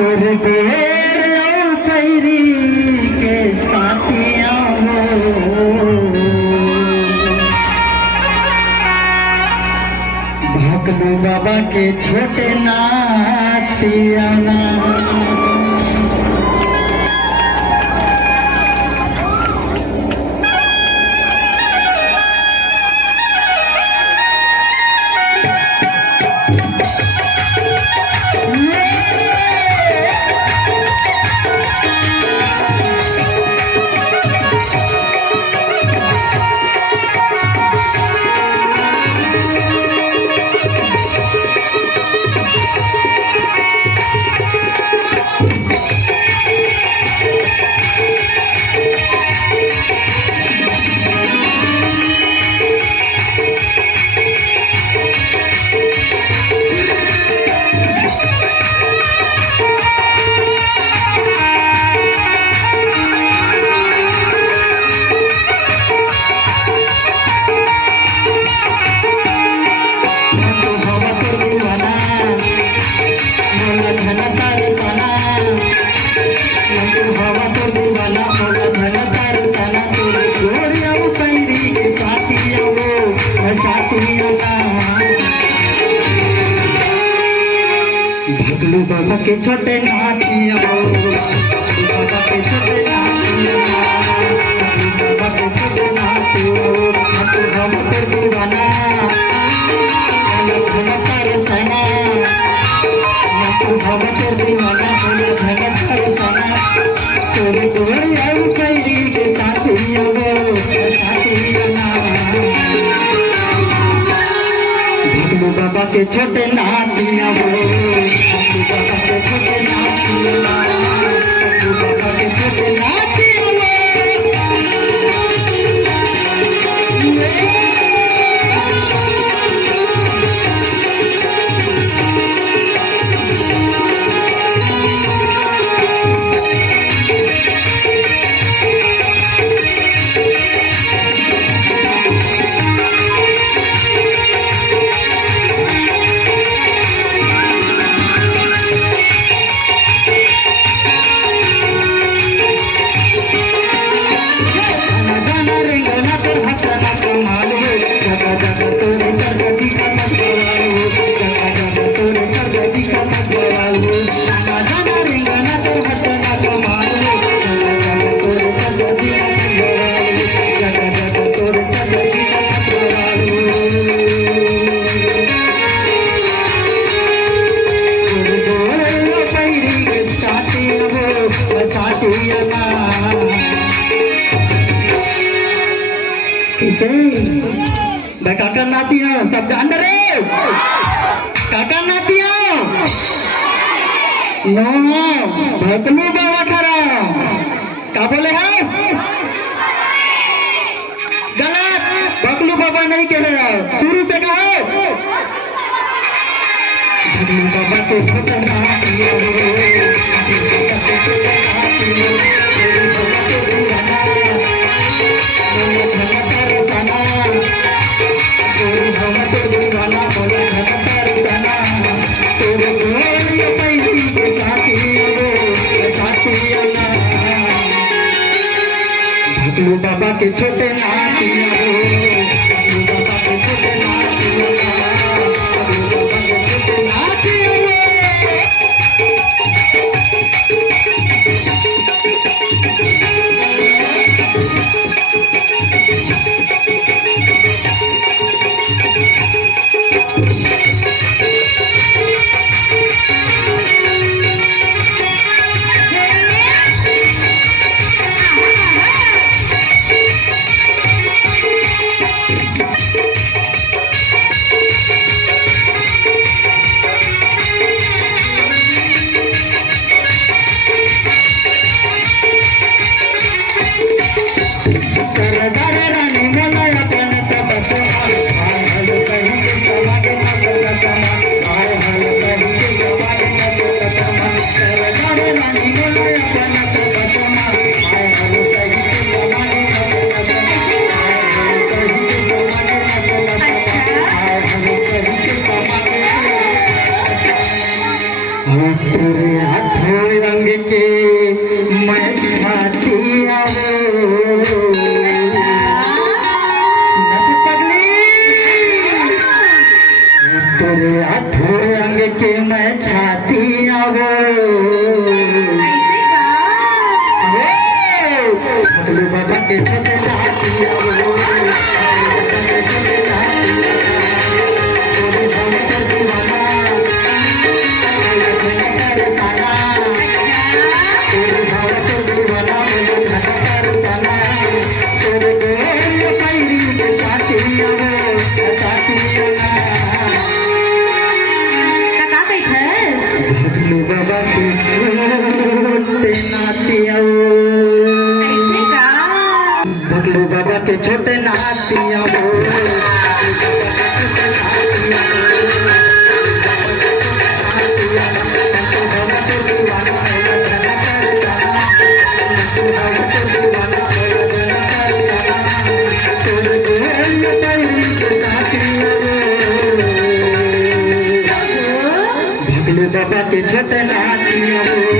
तोर देर पैरी के साथिया भगलू बाबा के छोटे नातिया भगलू बाबा के छोटे नातिया बाबा के छोटे नातिया बाबा के छोटे नातिया हम कर दीवाना धन कर सना हम कर दीवाना धन कर सना तोरे तोरे आउ कैरी के साथिया भगलू बाबा के छोटे नातिया बाबा के छोटे नातिया बाबा के छोटे नातिया काका नाती हो सब जान रहे काका नाती हो नो भगलू बाबा खरा का बोले हैं गलत भगलू बाबा नहीं कह रहे शुरू से कहो भगलू बाबा को छोटा नाती भगलू बाबा के छोटे नातिया भगलू बाबा के छोटे नातिया भगलू बाबा के छोटे नातिया तेरे हाथ छोटे नाचियो